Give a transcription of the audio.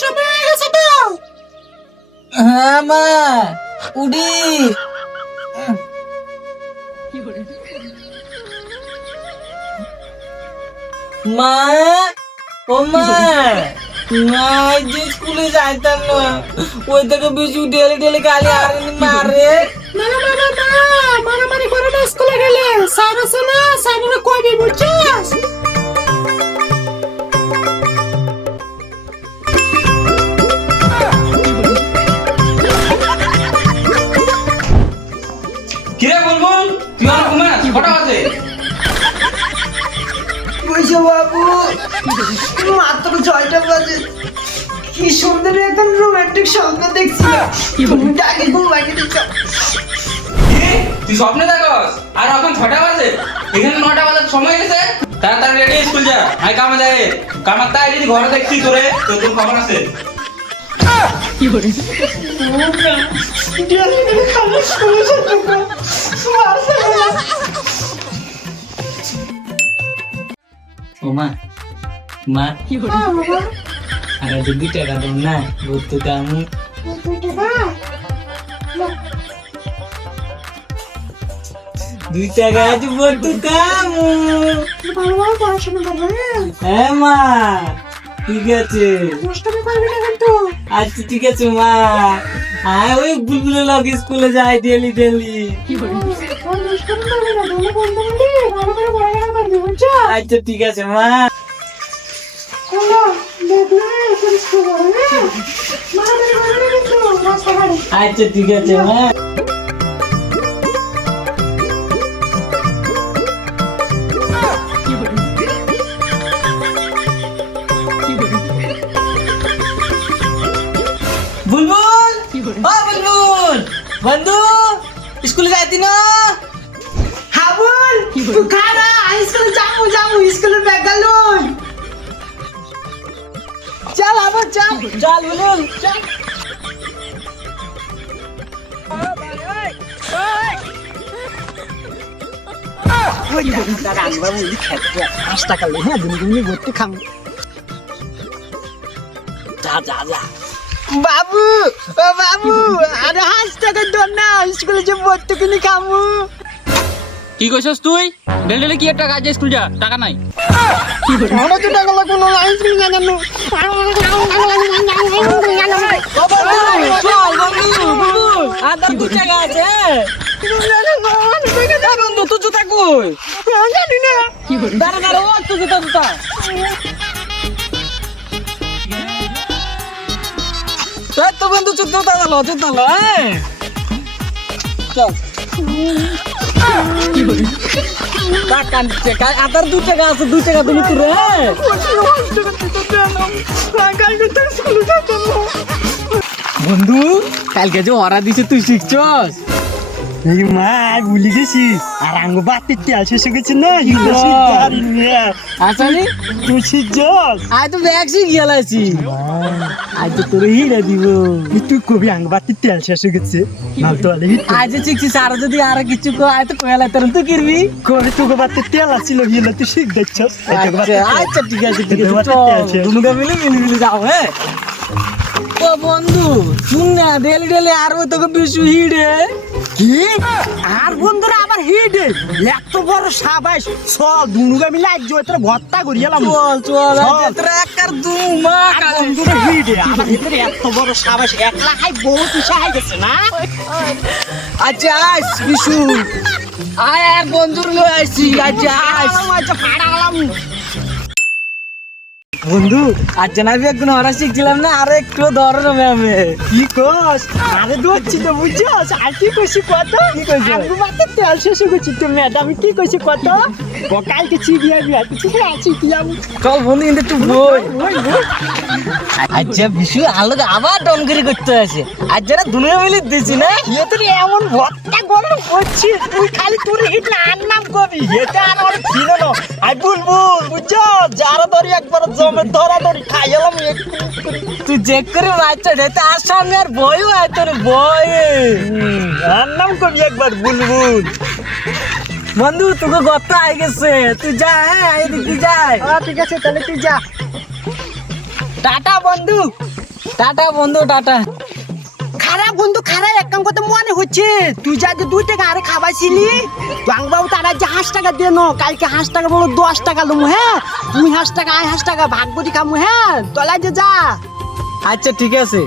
সময় হ্যাঁ উড়ি মা ও মা যে স্কুলে যাইতাম না। ওই থেকে বেশি ডেলে ডেলে গালি আর মারে। না না বুঝছ বাবু। মাত্র ছয়টা বাজে। কি সুন্দর একদম রোমান্টিক স্বপ্ন দেখছিলাম তুমি ডাকে ঘুম লাগিয়ে দিচ্ছ তুই স্বপ্নে দেখস আর এখন ছটা বাজে। এখানে নটা বাজার সময় গেছে তাড়াতাড়ি রেডি স্কুল যা। আমি কামে যাই কামার তাই যদি ঘরে দেখছি তোরে। তো তোর খবর আছে। ও মা। মা। আর যদি টাকা দাও না ঘুরতে আমি দুই টাকা আছে বলতো কামু হ্যাঁ মা, ঠিক আছে। দুষ্টমি করবি না কিন্তু। আচ্ছা ঠিক আছে মা। হ্যাঁ ওই বুলবুলে লগে স্কুলে যাই ডেলি ডেলি। আচ্ছা ঠিক আছে মা। আচ্ছা ঠিক আছে মা। বন্ধু স্কুলে যাইতি না? হাবুল তুই খানা স্কুলে যাব যাব স্কুলের ব্যাগ গালুন চল আবার চল। চল বুলবুল চল। পাঁচ টাকা লে হ্যাঁ দিন ভর্তি খাম। যা যা যা। বাবু ও বাবু আরে হাঁস টাকা দর না স্কুলে যে ভর্তি কিনে খামু। কি কইছস তুই? ডেলি ডেলি কি একটা কাজে স্কুল যা টাকা নাই। আমার তো টাকা লাগবে না স্কুল না জানো আর দু টাকা আছে বন্ধু তুই জুতা কই জানি না। দাঁড়া দাঁড়া ও তুই জুতা জুতা। তো বন্ধু তুই জুতা দালো জুতা লো হ্যাঁ চল। টাকা দু আছে, দু বন্ধু, কালকে যে অরা দিছে, তুই শিখছস? এই মা ভুলে গেছি। আর আঙ্গ বাতে তেল শেষ হয়ে গেছে না আসলে তুই শিখছস আজ তো ব্যাগ শিখ গেলাছি আজ তো তোর হিরে দিব। তুই কবি আঙ্গ বাতে তেল শেষ হয়ে গেছে। তো আলে আজ সারা যদি আর কিছু কো আয় তো কয়লা তোর তুই কিরবি? কবি তোকে বাতে তেল আসছিল হিলে তুই শিখ দেখছস আচ্ছা আচ্ছা ঠিক আছে ঠিক আছে মিলে মিলে যাও হ্যাঁ? ও বন্ধু শুন না ডেলি ডেলি আর ওই তোকে বিশু হিড়ে কি আর বন্ধুরা আবার হিডে এত বড় সাবাস চল দুনুগা মিলে আজ তোর ভত্তা করি এলাম চল চল তোর একার দু মা আর বন্ধুরা হিডে আমার ভিতরে এত বড় সাবাস একলা হাই বহুত ইচ্ছা হাই গেছে না আচ্ছা আস বিশু আয় এক বন্ধুর লই আইছি আচ্ছা আস আচ্ছা ফাড়া বন্ধু আজ জানাবি একদিন ওরা শিখছিলাম না আর একটু ধরো ম্যামে। কি কস? আরে দোচ্ছি তো বুঝছস? আর কি কইছি কত? কি কইছো? আমি মাত্র তেল শেষ করছি তো ম্যাডাম কি কইছি কত? কালকে চিবিয়া বিয়া কিছু আছি কি আমি চল বন্ধু কিন্তু একটু বই। আচ্ছা বিশু আলোকে আবার টনগিরি করতে আছে আজ যারা দুনিয়া মিলে দিছি না এ তোর এমন ভত্তা গরম করছি তুই খালি তোর হিট আর নাম কবি এটা আর আমার ছিল না। আই বুলবুল বুঝছ? যারা ধরি একবার জমে ধরা ধরি খাই এলাম তুই চেক করে বাচ্চা রে তার সামনে আর বইও আয় তোর বই আর নাম কবি একবার বুলবুল বন্ধু তোকে গত আই গেছে। তুই যা হ্যাঁ এদিকে যাই ঠিক আছে তাহলে তুই যা। টাটা বন্ধু। টাটা বন্ধু টাটা। এক কাম মনে হচ্ছে। তুই যা যে দুই টাকা আরে খাবাইছিলি বাংবাবু তারা যে হাঁস টাকা দিয়ে কালকে হাঁস টাকা বলো, দশ টাকা লমু হ্যাঁ? তুমি হাঁস টাকা, আয় হাঁস টাকা, ভাগ করি খামু হ্যাঁ? তলায় যে যা। আচ্ছা ঠিক আছে।